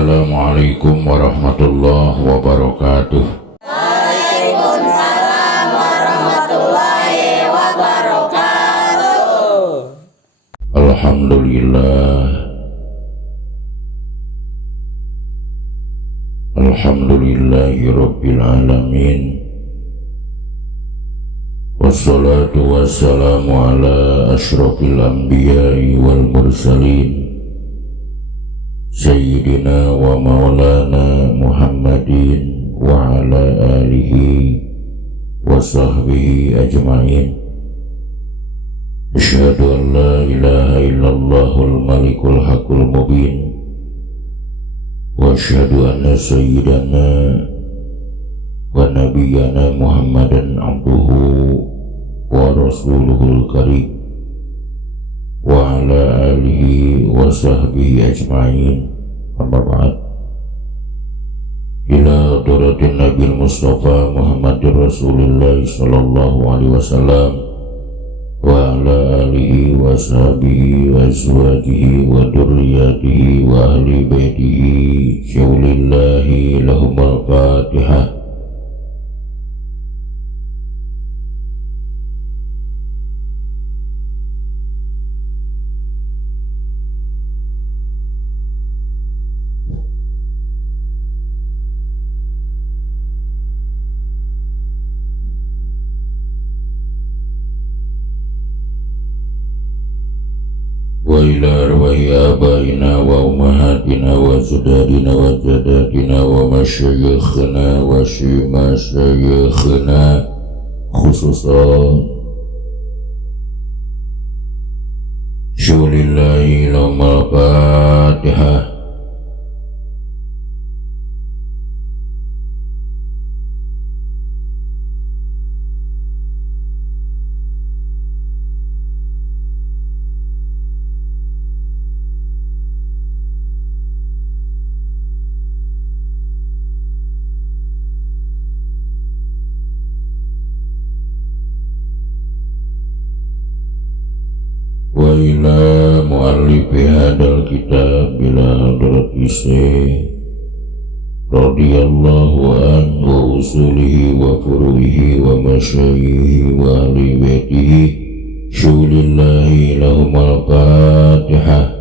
Assalamualaikum warahmatullahi wabarakatuh. Waalaikumsalam warahmatullahi wabarakatuh. Alhamdulillahi rabbil alamin. Wassalatu wassalamu ala asyrafil anbiya'i wal mursalin Sayyidina wa maulana Muhammadin wa ala alihi wa sahbihi ajma'in. Asyhadu an la ilaha illallahul malikul haqqul mubin wa asyhadu anna sayyidana wa nabiyyana Muhammadan abduhu wa rasuluhul karim wa ala alihi wa sahbihi ajma'in. Amma ba'd. Ila hadratin Nabil Mustafa Muhammadir Rasulullah sallallahu alaihi wasallam wa ala alihi wa sahbihi wa azwajihi wa dzurriyyatihi wa ahli baitihi syaulillahi lahumul fatihah. Wa ila arwahi abaina wa ummahatina wa ajdadina wa jaddatina wa masyayikhina wa masyayikhina khususan syaulillahi lahumul fatihah. Wa ila muallifi hadal kitab bila hadrati syekh radhiyallahu anhu wa usulihi wa furu'ihi wa masyayikhi wa ahli baitihi syaulillahi lahumul fatihah.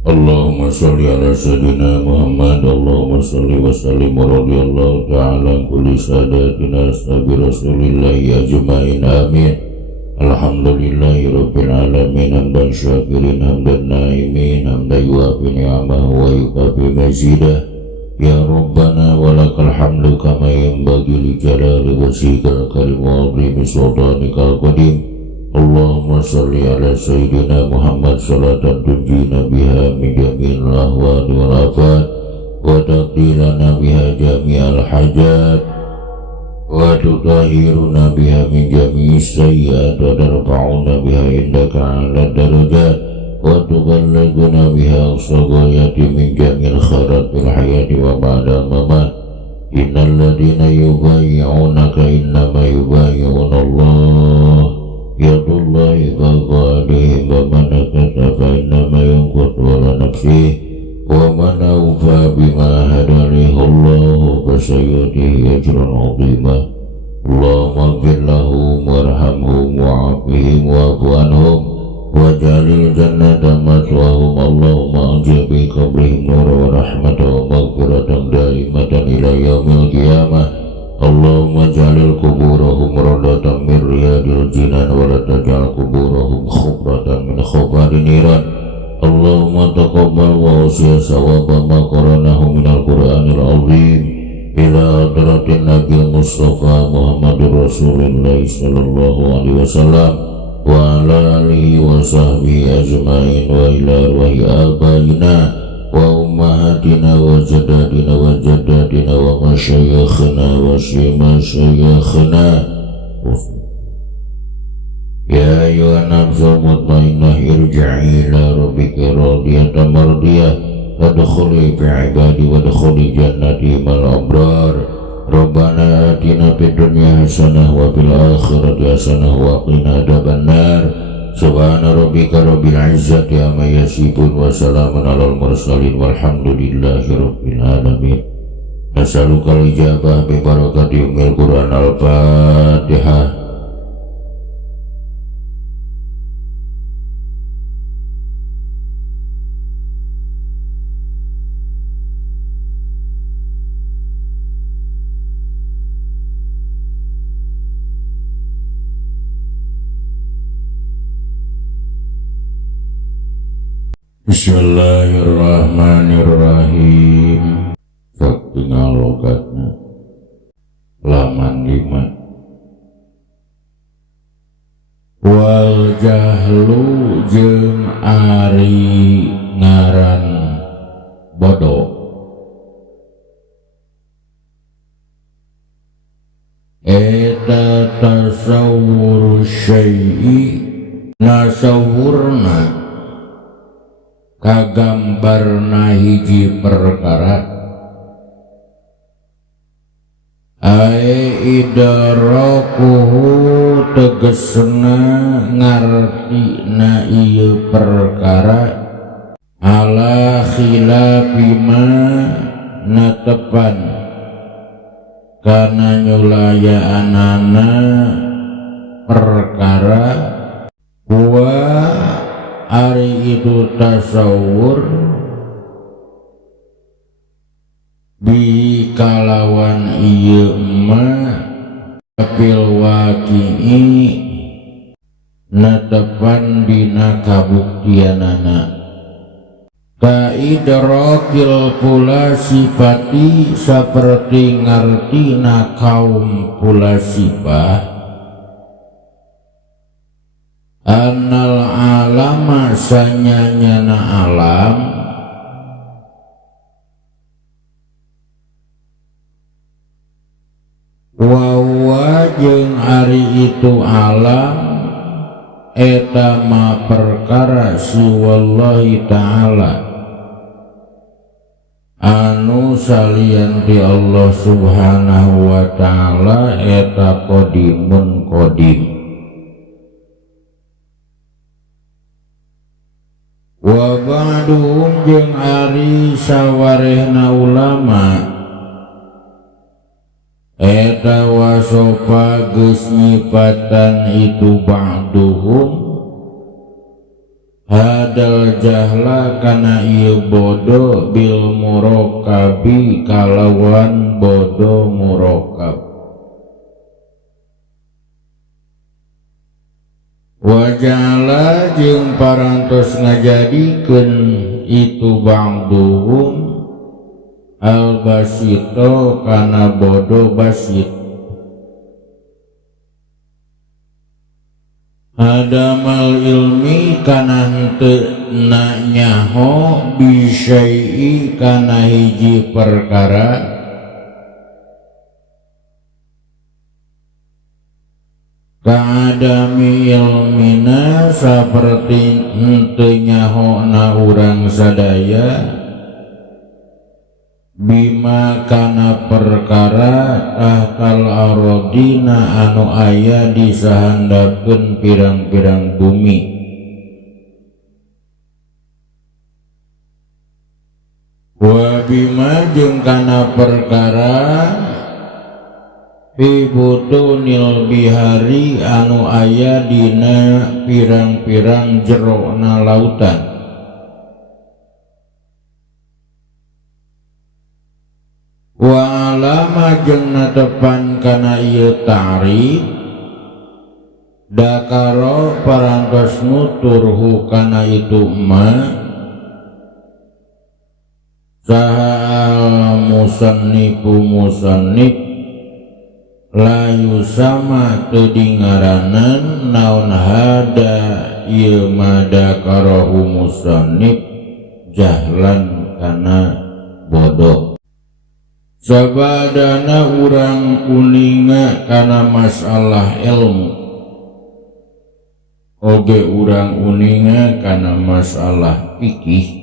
Allahumma sholli ala sayyidina Muhammad. Allahumma sholli wa sallim wa radiyallahu ta'ala an kulli sadatina ashabi rasulillahi ajma'in amin. Alhamdulillahi rabbil alamin. Hamdan syakirin hamdan na'imin hamdan yuwafi ni'amahu wa yukafi mazidah. Ya Rabbana walakal hamdu kama yanbaghi li jalali wajhikal karim wa 'azimi sultanikal qadim. Allahumma salli ala sayyidina Muhammad salatan tunjina biha min jami'il ahwali wal afat wa taqdilana biha jami'al hajat wa tutahhiruna biha min jami'is sayyi'at wa tarfa'una biha indaka 'ala darajat wa tuballighuna biha aqsagayati min jami'il khairat fil hayati wa ba'da mamat. Innal ladina yubayyi'unaka innama yubayyi'una Allah yadullahi fawqa aydihim wa man nakatha fa innama yanqutu ala nafsihi wa man awfa bima hadanihi Allahu fasayutihi ajran 'azima. Allahumma ighfir lahum warhamhum wa'afihim wa'fu anhum waj'alil jannata mathwahum. Allahumma ajib bi qabrihim nuran wa rahmatan wa maghfiratan daimatan ila yaumil qiyamah. Allahumma ja'alil kuburahum radatan min riyadil jinan wa la taj'al kuburahum khubratan min khubari niran. Allahumma taqabbal wa usiya sawaba ma qaranahu minal Qur'anil azim ila hadratin Nabi Mustafa Muhammadur Rasulullah sallallahu alaihi wasallam wa ala alihi wa sahbihi ajma'in wa ila arwahi abaina wa ummahatina wa jadadina wa jadadina wa masyayikhina wa masyayikhina. Ya ayyuhan nafsul mutmainnah irji'i ila rabbika radiyatan mardiyah wadkhuli fi ibadi wadkhuli jannati mal abrar. Rabbana atina fid dunya hasanah wa fil akhirati hasanah wa qina adzabannar. Subhana rabbika rabbil izzati amma yasifun wa salamun alal mursalin walhamdulillahi rabbil alamin. Nas'alukal ijabah bi barakati ummil Qur'an al-Fatihah. Bismillahirrahmanirrahim. Saking logatna laman 5. Wal jahlu jeung ari ngaran bodoh. Eta tasawwur syai'i nasawurna kagambarna hiji perkara idrakuhu tegesna ngartina ieu perkara ala khilafima natepan kana nyulayaanana perkara wa ari itu tasawur bi kalawan ieu ma fil waqi'i natepan dina kabuktianana ka idrakil pula sifati saperti ngartina kaum pula sifat annal alama sanyanyana alam wa jeung ari itu alam eta ma perkara siwallahi ta'ala anu salian di Allah subhanahu wa ta'ala eta qadimun qadim. Wa ba'duhum jeung ari sawarehna ulama eta wasofa geus nyipatan itu ba'duhum hadal jahla kana ieu bodo bil murakabi kalawan bodo murakab. Wajala jeung parantos ngajadikeun itu ba'duhum al basito kana bodo basit adamal ilmi kana henteu nanyaho bisyai'i kana hiji perkara ka'adami ilmina saperti henteu nyahona urang sadaya bima kana perkara tahtal arodina anu aya di sahandakeun pirang-pirang bumi wa bima jeung kana perkara fi butunil bihari anu aya dina pirang-pirang jerona lautan wa alama jeung natepan kana ieu ta'rif dakaro parantos nuturhu kana itu ma saha musannifu musannif layu sama tedingaranan naon hada ieu madakarahu musannif jahlan kana bodoh. Sabadana urang kuninga kana masalah ilmu, oge urang uninga kana masalah fikih.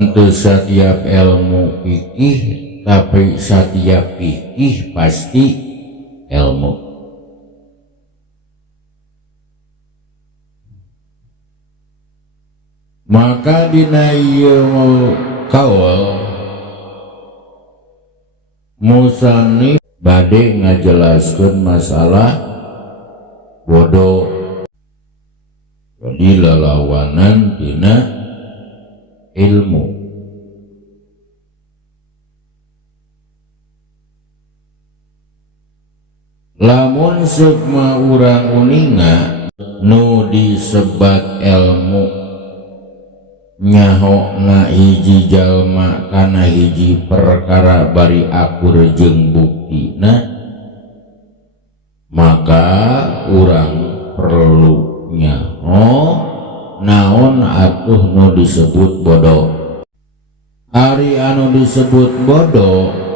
Untuk setiap ilmu fikih, tapi setiap fikih pasti ilmu. Maka dina ieu kaul musannif bade ngajelaskeun masalah bodoh. Jadi lalawanan tina ilmu. Lamun sukma urang uninga nu disebat ilmu nyaho na hiji jalma kana hiji perkara bari akur jeung buktina, maka urang perlu nyaho naon atuh nu disebut bodoh. Ari anu disebut bodoh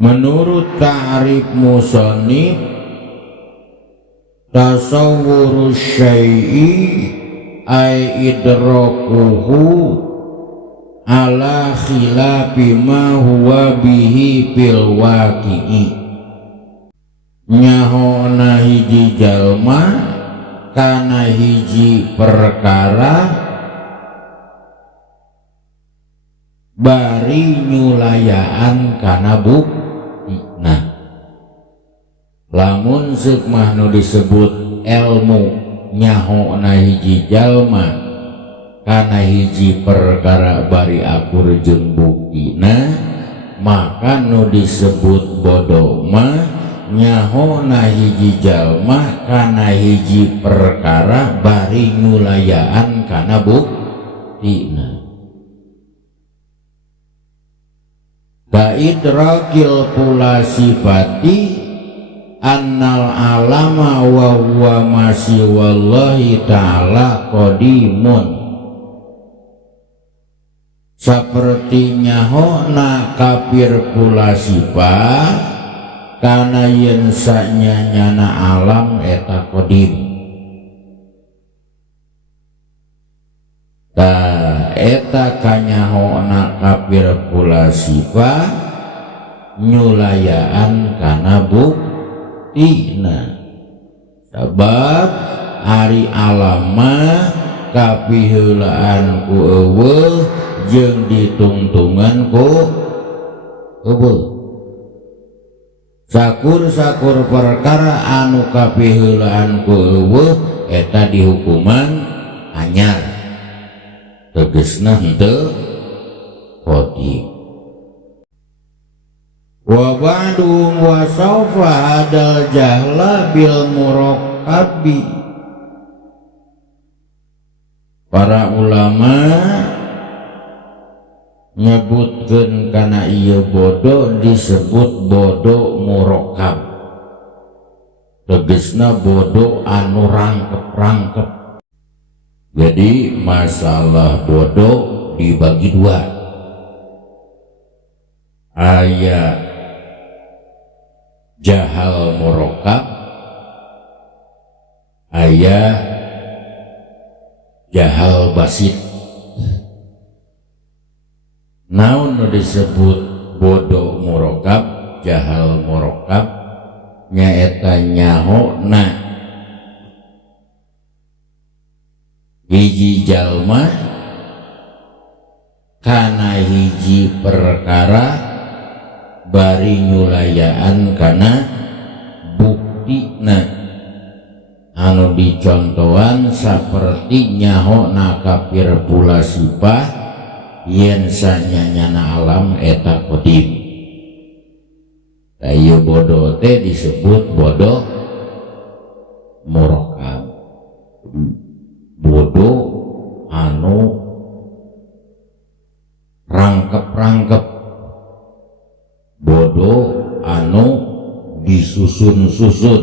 menurut ta'rif musannif tasawwurus syai'i ay idrakuhu ala khilafi ma huwa bihi fil waqi'i. Nyahona hiji jalma kana hiji perkara bari nyulayaan kana bukti. Nah, lamun sukmah nu disebut ilmu nyahona hiji jalma kana hiji perkara bari akur jeung buktina, maka nu disebut bodoh mah nyahona hiji jalma kana hiji perkara bari ngulayaan kana buktina. Ka'idrakil pula sifati annal alama wa huwa masih wallahi ta'ala qadimun. Saperti nyahona kafir pula sifat kana yen sanyana alam eta qadim. Ta eta kanyahona kafir pula sifat nyulayaan kana buktina. Sabab ari alama kapiheulaan ku eueuh jeung ditungtungan ku eueuh. Sakur-sakur perkara anu kapiheulaan ku eueuh eta dihukuman anyar. Tegesna henteu qadim. Wa ba'du wa sawfa hadal jahla bil murakkabi. Para ulama nyebutkeun kana ieu bodoh disebut bodoh murakkab. Tegesna bodoh anu rangkep-rangkep. Jadi masalah bodoh dibagi dua. Aya jahal murakkab, aya jahal basit. Naon nu disebut bodoh murakkab, jahal murakkab nyaeta nyahona hiji jalma kana hiji perkara bari nyulayaan kana buktina. Anu dicontohan saperti nyahona kafir pula sifat yen sanyanyana alam eta qadim. Ieu bodoh teh disebut bodoh murakkab. Bodoh anu rangkep-rangkep, bodoh anu disusun-susun,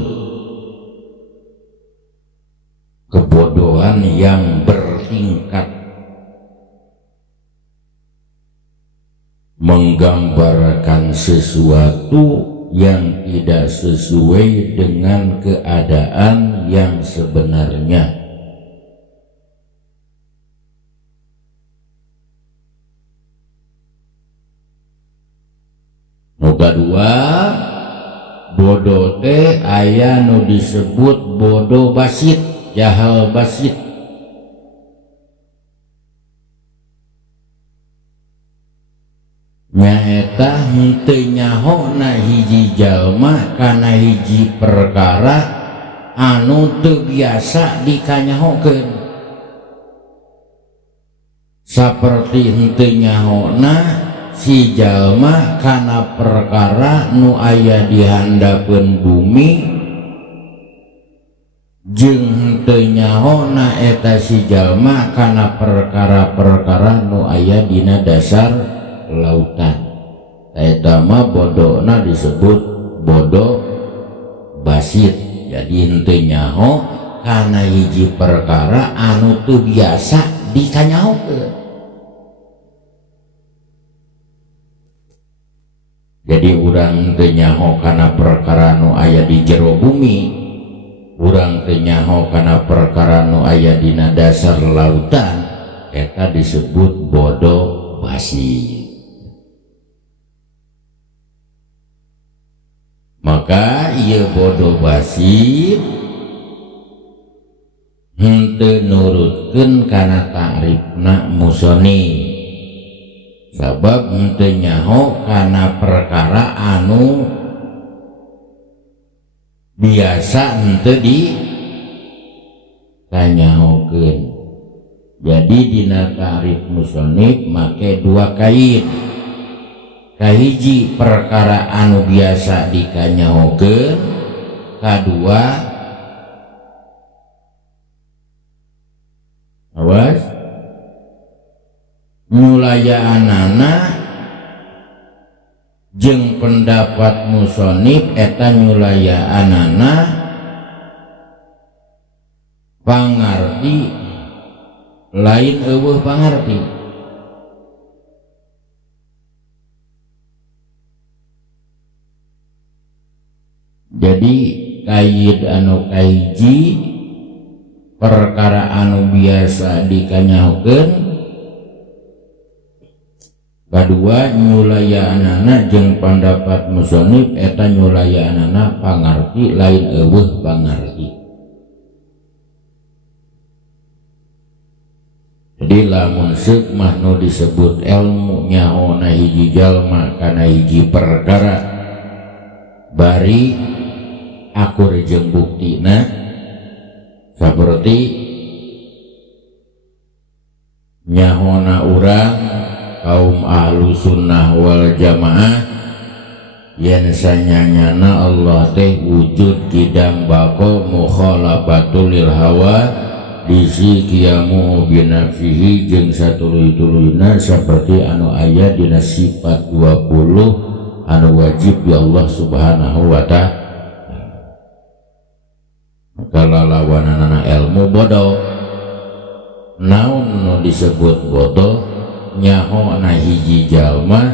kebodohan yang bertingkat. menggambarkan sesuatu yang tidak sesuai dengan keadaan yang sebenarnya. Nuka dua, bodoh teh aya nu disebut bodoh basit, jahal basit. Nyaeta henteu nyahona hiji jalma kana hiji perkara anu teu biasa dikanyahokeun. Saperti henteu nyahona si jalma kana perkara nu aya di handapeun bumi jeung henteu nyahona eta si jalma kana perkara-perkara nu aya dina dasar lautan. Eta mah bodona disebut bodoh basit. Jadi henteu nyaho kana hiji perkara anu teu biasa dikanyahokeun. Jadi urang teu nyaho kana perkara nu aya di jero bumi, urang teu nyaho kana perkara nu aya dina dasar lautan, eta disebut bodoh basit. Maka ieu bodoh basit henteu nurutkeun kana ta'rifna musannif. Sabab henteu nyaho kana perkara anu biasa henteu ditanyahokeun. Jadi dina ta'rif musannif make dua kaid. Kahiji perkara anu biasa dikanyahokeun, kadua awas nyulayaanana jeung pendapat musannif eta nyulayaanana pangarti lain eueuh pangarti. Jadi kaid anu kahiji perkara anu biasa dikanyahokeun, kadua nyulayaanana jeung pendapat musannif eta nyulayaanana pangarti lain eueuh pangarti. Jadi lamun seuk mah nu disebut ilmu nyahona hiji jalma kana hiji perkara bari akur jeung buktina saperti nyahona urang kaum ahlu sunnah wal jamaah yen sanyanyana Allah teh wujud kidang bako mukhalafatul lil hawa disi kiamu binafsihi jeung satuluy-tuluyna saperti anu aya dina sifat 20 anu wajib ya Allah subhanahu wa ta'ala. Kalau lawanana ilmu bodoh, naon nu disebut bodoh nyaho na hiji jalma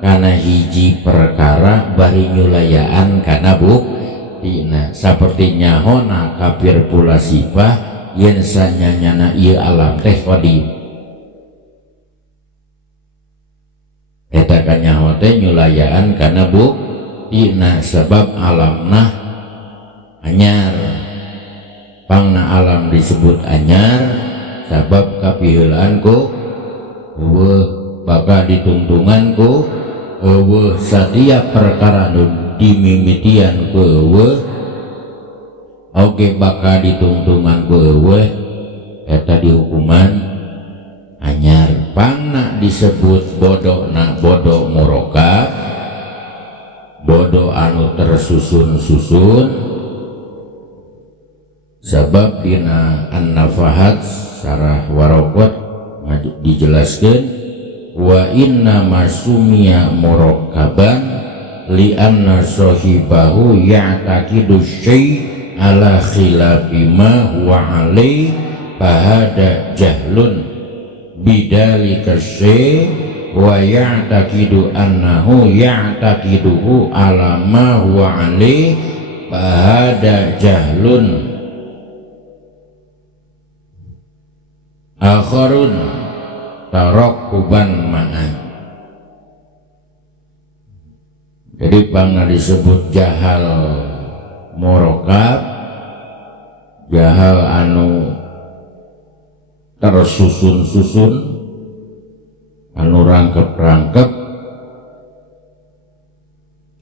kana hiji perkara bari nyulayaan kana buktina saperti nyaho na kafir pula sifah yen sanyanyana ieu alam teh qadim. Eta kan nyaho teh nyulayaan kana buktina sebab alamna anyar. Pangna alam disebut anyar sabab kapiheulaan ku eueuh baka ditungtungan ku eueuh satiap perkara nu dimimitian ku eueuh oge baka ditungtungan ku eueuh eta dihukuman anyar. Pangna disebut bodona bodoh murokab, bodoh anu tersusun-susun. Sabab dina an-nafahat sarah waraqat dijelaskeun wa inna masumiya murakkaban li anna sahibahu ya'taqidu syai' ala khilafi ma huwa alai fahada jahlun bidalika syai' wa ya'taqidu annahu ya'taqiduhu ala ma huwa alaih fahada jahlun akharun tarakkuban ma'an. Jadi bangga disebut jahal murokab, jahal anu tersusun-susun, anu rangkep-rangkep,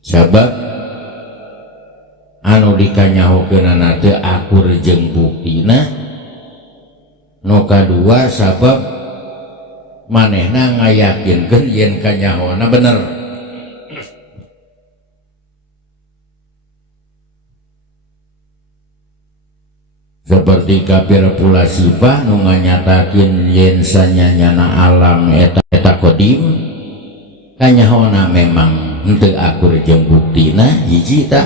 sabab anu dikanyahokeunana teu akur jeung buktina, nu kadua sabab manehna ngayakinkeun yen kanyahona bener. Seperti kafir pula sifah nu nganyatakeun yen sanyanyana alam eta qadim, kanyahona memang henteu akur jeung buktina hiji tah.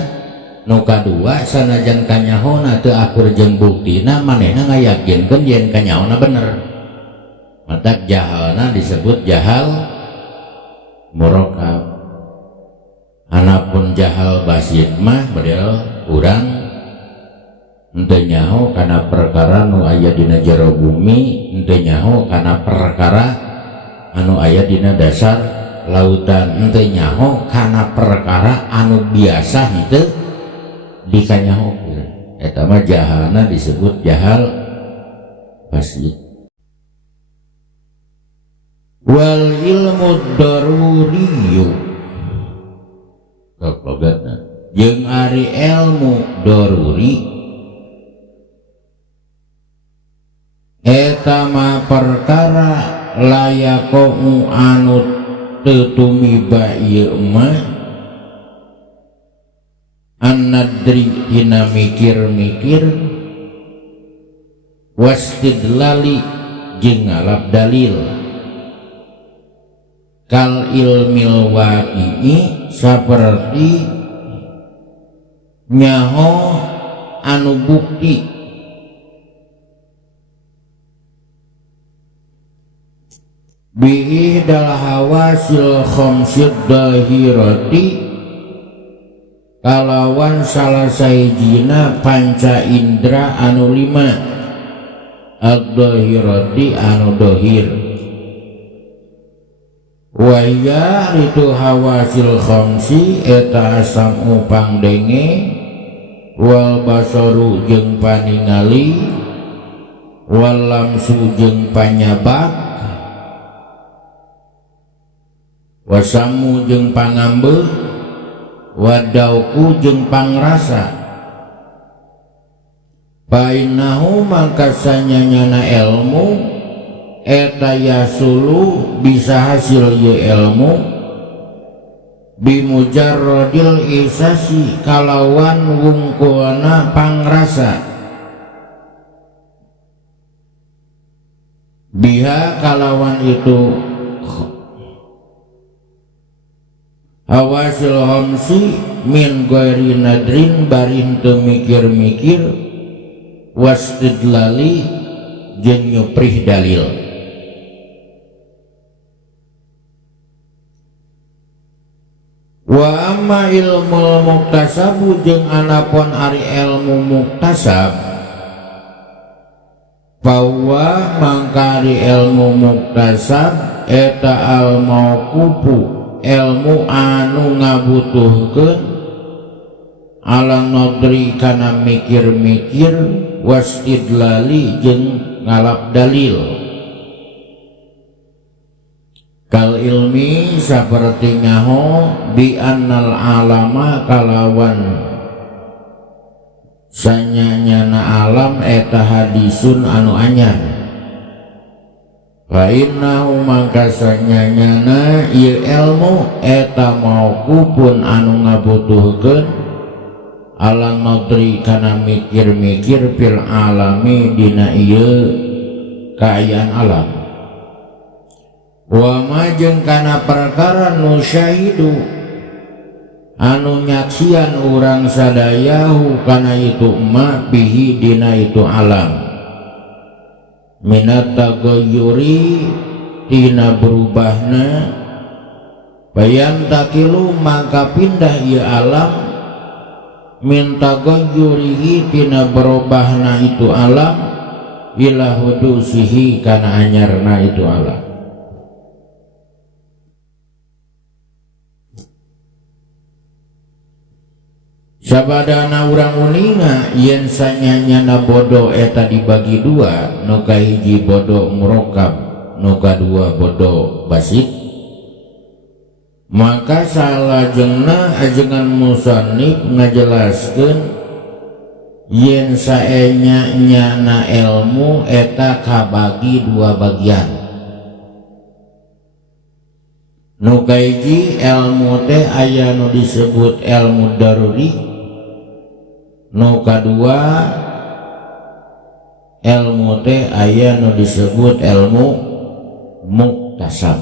Nu kadua sanajan kanyahona teu akur jeung buktina manehna ngayakinkeun yen kanyahona bener. Mata jahalna disebut jahal murokab. Anapun jahal basit mah model urang henteu nyaho kana perkara nu aya dina jero bumi, henteu nyaho kana perkara anu aya dina dasar lautan, henteu nyaho kana perkara anu biasa henteu dikanyahokeun. Eta mah jahalna disebut jahal basit. Wal ilmu daruriyu logatna jeung ari ilmu daruri eta mah perkara layako anu teu tumiba ieu mah an-nadri hina mikir-mikir wastidlali jeung ngalap dalil kal ilmil waqi'i saperti nyaho anu bukti bihi dal hawasil khamsid dahirati kalawan salah saijina panca indra anu lima ad-dahirati anu dohir waya itu hawasil khamsi eta samu pangdenge wal basaru jeung paningali wal lamsu jeung panyabak wasamu jeung pangambeuh wadauku jeung pangrasa painahu maka sanyanyana ilmu eta yasulu bisa hasil ye ilmu bimujarrodil isasi kalawan wungkulna pangrasa biha kalawan itu hawasil hamsi min ghairi nadrin barin teu mikir-mikir wastidlali jeung nyuprih dalil. Wa amma ilmu muktasabu jeung anapun ari ilmu muktasab bahwa mangkari ilmu muktasab eta al mauqufu ilmu anu ngabutuhkeun ala nadri kana mikir-mikir wastidlali jeung ngalap dalil kal ilmi saperti nyaho bi annal alama kalawan sanyanyana alam eta hadisun anu anyar fa innahu mangka sanyanyana ieu ilmu eta mauqufun anu ngabutuhkeun ala nadri kana mikir-mikir fil alami dina ieu kaayaan alam wa majeng kana perkara nu syahidu anu nyaksian urang sadayahu kana itu ma bihi dina itu alam minat tagayyuri tina berubahna bayan takilu maka pindah ieu alam minta gojurihi tina berubahna itu alam ila hudusihi kana anyarna itu alam. Sabadana urang uninga yen sanyanyana bodo eta dibagi dua, nu kahiji bodo murokab, nu kadua bodo basit, maka salajengna ajengan musannif ngajelaskeun yen saenya nyana ilmu eta kabagi dua bagian. Nu kahiji ilmu teh aya nu disebut ilmu daruri, nu kadua ilmu teh aya nu disebut ilmu muktasab.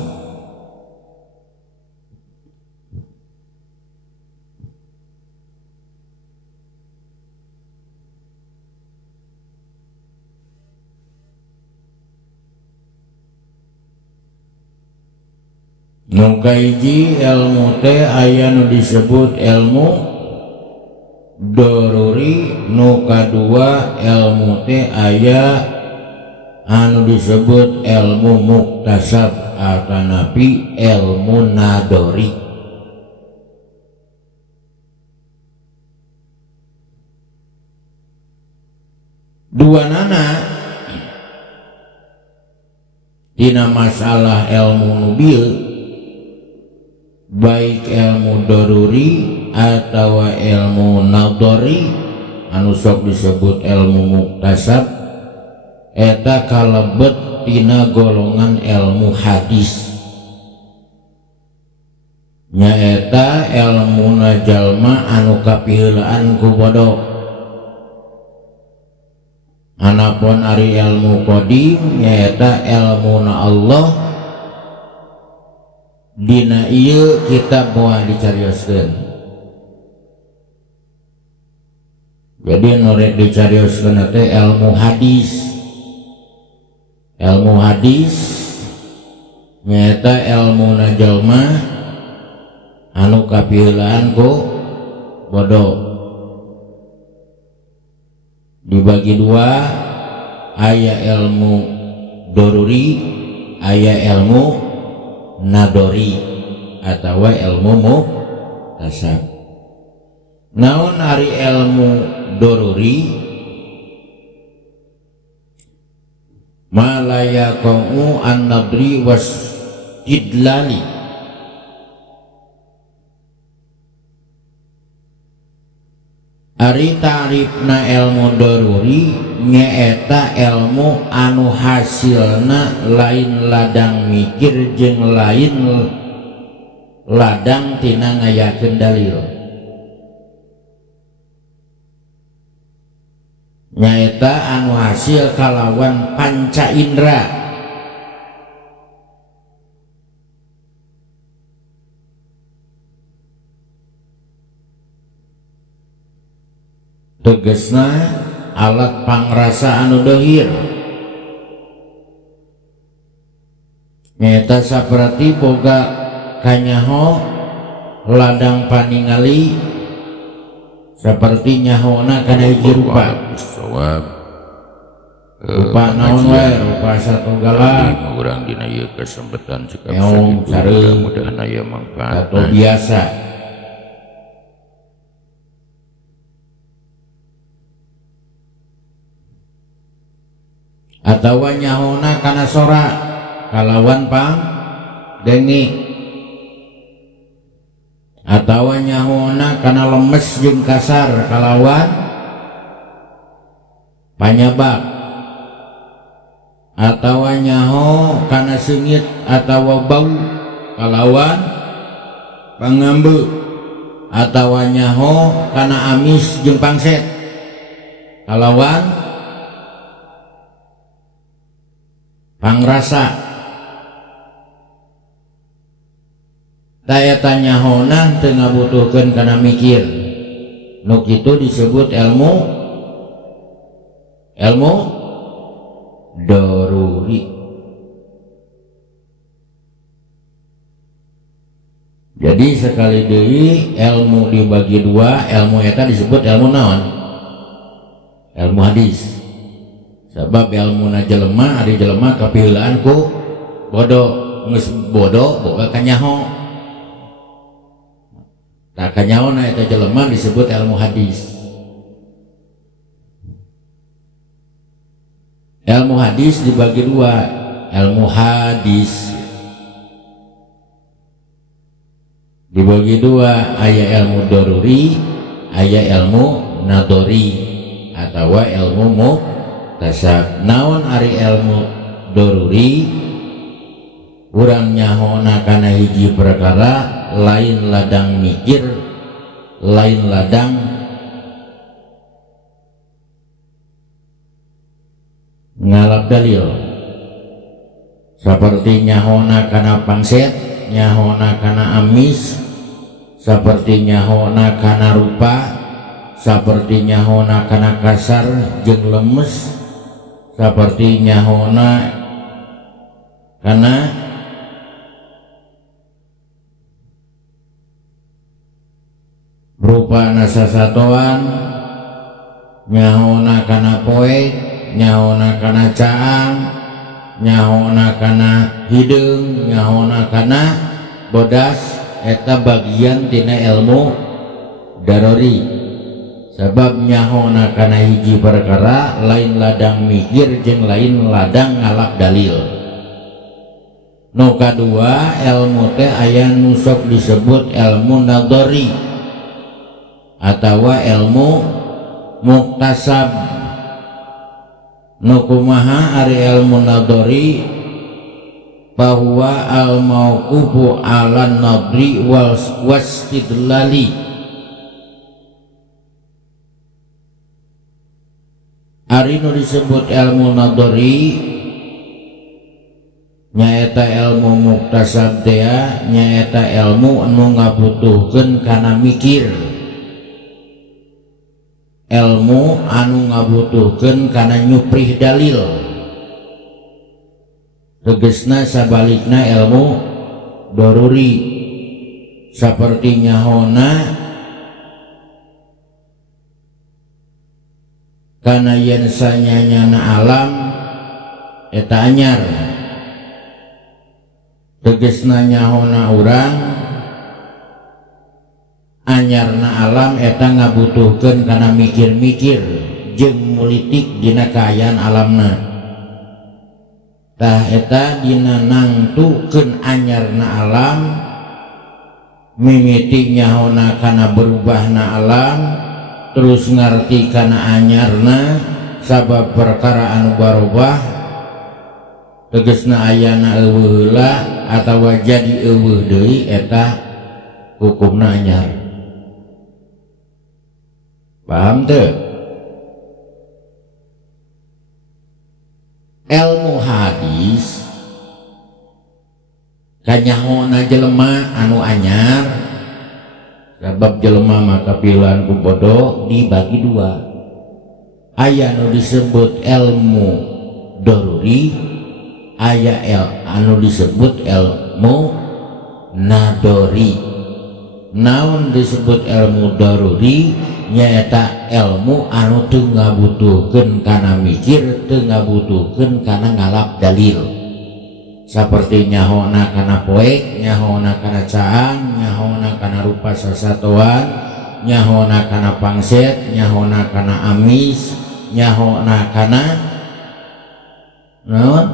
Nu kahiji ilmu teh aya nu disebut ilmu daruri, nu kadua ilmu teh aya anu disebut ilmu muktasab atanapi ilmu nadori. Dua nana tina masalah ilmu nubil baik ilmu daruri atau ilmu nadori anu sok disebut ilmu muktasab eta kalebet tina golongan ilmu hadis, nyaeta ilmu jalma anu kapiheulaan ku bodo. Anapun ari ilmu qadim nyaeta ilmu na Allah. Dina ieu kitab moal dicarioskeun. Jadi nu rek dicarioskeun teh ilmu hadis. Ilmu hadis nyaeta ilmu na jalma anu kapiheulaan ku bodo. Dibagi dua, aya ilmu daruri, aya ilmu nadori atau ilmu muktasab. Naon ari ilmu daruri malaya qaumu an-nadri was idlali, ari tarifna ilmu daruri nyaeta ilmu anu hasilna lain ladang mikir jeung lain ladang tina ngayakeun dalil. Nyaeta anu hasil kalawan panca indera. Tegesna alat pangrasa anu dohir. Nyaeta saperti boga kanyaho ladang paningali seperti nyahona kana hiji rupa. Rupa naon wae, rupa satunggalan urang dina ieu kesempatan cekap meong careung mudah-mudahan aya manfaat atau biasa. Atawa nyahona kana sora kalawan pang dengi, atawa nyahona kana lemes jeung kasar kalawan panyabak, atawa nyaho kana seungit atawa bau kalawan pangambe, atawa nyaho kana amis jeung pangset kalawan pangrasa. Daya tanya hona teu ngabutuhkeun kana mikir. Nu kitu disebut ilmu daruri. Jadi sekali deui ilmu dibagi dua, ilmu eta disebut ilmu naon? Ilmu hadis. Sebab ilmu na jelema ari jelema kapiheulaan ku bodoh, geus bodoh boga kanyaho. Tah kanyaho na eta jelema disebut ilmu hadis. Ilmu hadis dibagi dua, ilmu hadis dibagi dua, aya ilmu daruri, aya ilmu nadori atau ilmu muktasab. Naon ari ilmu daruri? Urang nyahona kana hiji perkara, lain ladang mikir, lain ladang ngalap dalil. Seperti nyahona kana pangset, nyahona kana amis, seperti nyahona kana rupa, seperti nyahona kana kasar jeung lemes, seperti nyahona kana rupa nasasatoan, nyahona kana poek, nyahona kana caang, nyahona kana hideung, nyahona kana bodas. Eta bagian tina ilmu darori. Sebab nyahona kana hiji perkara, lain ladang mikir jeung lain ladang ngalap dalil. Nu kadua ilmu teh aya nu sok disebut ilmu nadori atawa ilmu muktasab. Nu kumaha ari ilmu nadori? Bahwa al mauqufu ala nadri wal wastidlali. Ari nu disebut ilmu nadori nyaeta ilmu muktasab teh nyaeta ilmu anu ngabutuhkeun kana mikir, ilmu anu ngabutuhkeun kana nyuprih dalil. Tegesna sabalikna ilmu daruri, seperti nyahona kana yen sanyanyana alam eta anyar. Tegesna nyahona urang anyarna alam eta ngabutuhkeun kana mikir-mikir jeung mulitik dina kaayaan alamna. Tah eta dina nangtukeun anyarna alam, mimiti nyahona kana berubahna alam, terus ngarti kana anyarna sabab perkara anu barubah, tegesna ayana eueuh heula atawa jadi eueuh deui, eta hukumna anyar. Paham teu? Ilmu hadis kanyahona jelema anu anyar, sebab jelema maka pilihan ku bodoh dibagi dua. Aya anu disebut ilmu daruri, aya anu disebut ilmu nadori. Naon disebut ilmu daruri? Nyaeta ilmu anu teu ngabutuhkeun kana mikir, teu ngabutuhkeun kana ngalap dalil. Seperti nyahona kana poek, nyahona kana caang, nyahona kana rupa sasatoan, nyahona kana pangset, nyahona kana amis, nyahona kana naon?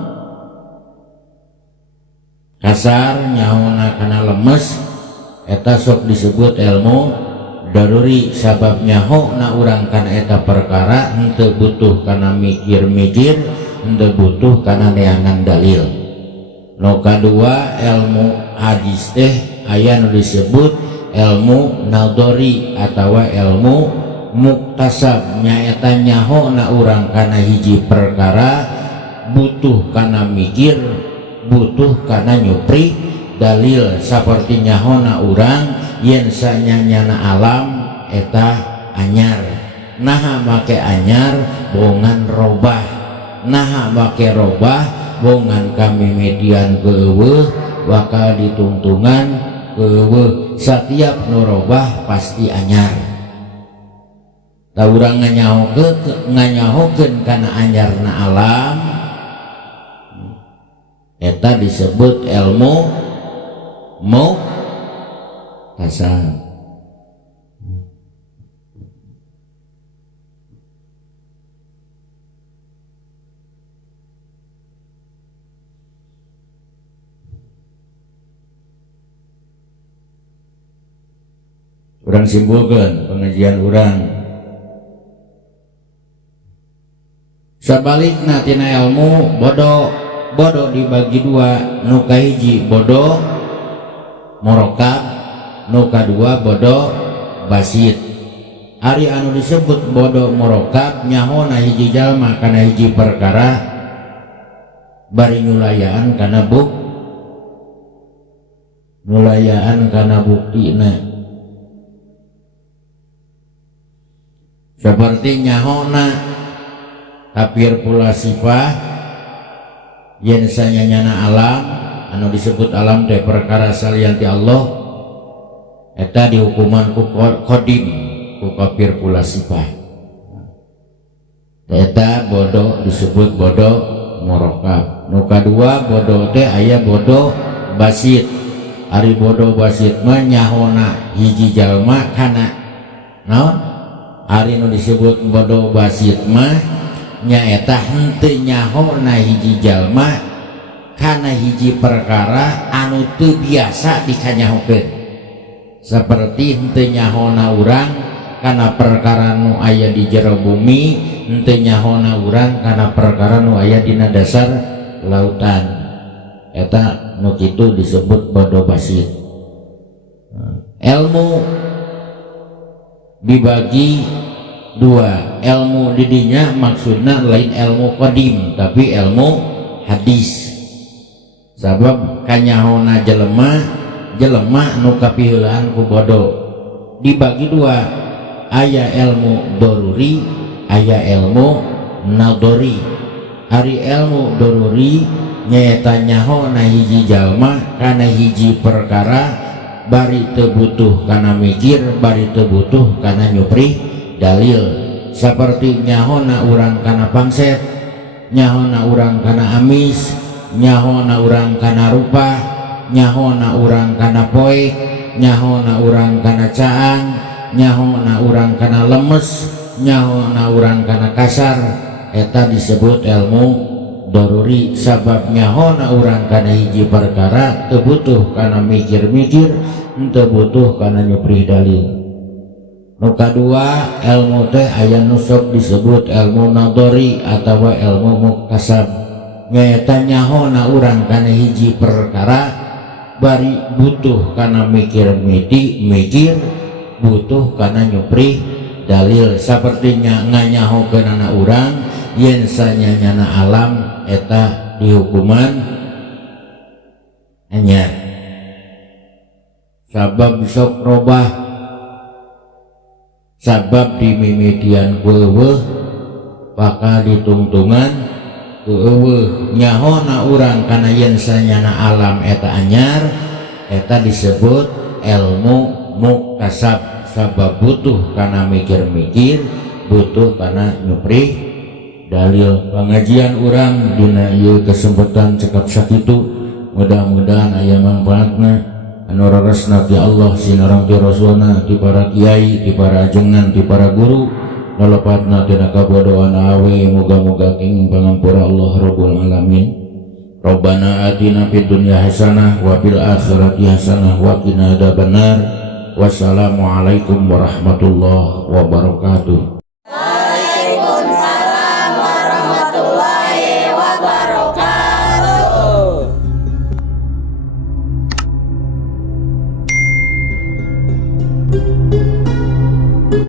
Kasar, nyahona kana lemes. Eta sok disebut ilmu daruri, sabab nyahona urang kana eta perkara henteu butuh kana mikir-mikir, henteu butuh kana neangan dalil. Nu kadua ilmu hadis teh aya nu disebut ilmu nadori atawa ilmu muktasab. Nyaeta nyahona urang kana hiji perkara butuh kana mikir, butuh kana nyupri dalil. Seperti nyahona urang yen sanyanyana alam eta anyar, naha make anyar bongan robah, naha make robah bongan kami median ke eueuh bakal ditungtungan setiap nurobah pasti anyar. Ta urang nganyahokeun kana anyarna alam eta disebut ilmu muktasab. Urang simpulkeun pengajian urang. Sabalikna tina ilmu bodoh dibagi dua, nu kahiji bodoh murokab, nu kadua bodoh basit. Ari anu disebut bodoh murokab nyahona hiji jalma kana hiji perkara bari nyulayaan kana buktina. Seperti nyahona tapir pula sifah yen sanyana alam anu disebut alam teh perkara salianti Allah eta dihukuman ku kodim ku kafir pula sifah. Eta bodoh disebut bodoh murokab. Nu kadua bodoh teh aya bodoh basit. Ari bodoh basit mah nyahona hiji jalma kana naon? Ari nu disebut bodoh basit mah nyaeta henteu nyahona hiji jalma kana hiji perkara anu teu biasa dikanyahokeun. Saperti henteu nyahona urang kana perkara nu aya di jero bumi, henteu nyahona urang kana perkara nu aya dina dasar lautan. Eta nu kitu disebut bodoh basit. Ilmu dibagi dua, ilmu didinya maksudnya lain ilmu qadim tapi ilmu hadis. Sabab kanyahona jelema nu kapiheulaan ku bodoh dibagi dua, aya ilmu doruri aya ilmu nadori. Ari ilmu doruri nyaeta nyahona hiji jalma kana hiji perkara bari teu butuh kana mikir, bari teu butuh kana nyupri dalil. Seperti nyahona urang kana pangset, nyahona urang kana amis, nyahona urang kana rupa, nyahona urang kana poek, nyahona urang kana caang, nyahona urang kana lemes, nyahona urang kana kasar. Eta disebut ilmu daruri. Sabab nyahona urang kana hiji perkara teu butuh kana mikir-mikir, teu butuh kana nyupri dalil. Nu kadua ilmu teh aya nu sok disebut ilmu nadori atawa ilmu muktasab. Nyaeta nyahona urang kana hiji perkara bari butuh kana mikir, butuh kana nyupri dalil. Sapertinya nganyahokeun anak urang yen sanyanyana alam eta dihukuman anyar. Sabab sok robah, sabab dimimitian kueueuh bakal ditungtungan kueueuh. Nyahona urang kana yen sanyana alam eta anyar, eta disebut ilmu muktasab. Sabab butuh kana mikir-mikir, butuh kana nyupri dalil. Pengajian urang dina ieu kesempatan cekap sakitu, mudah-mudahan aya manfaatna anu raresna ti Allah sinareng ti Rasulna, ti para kiai, ti para ajengan, ti para guru, lalapatna tina kabodohan awe. Muga-muga king pangampura Allah Rabbul Alamin. Rabbana atina fid dunya hasanah wa fil akhirati hasanah wa qina adzabannar. Wassalamualaikum warahmatullahi wabarakatuh.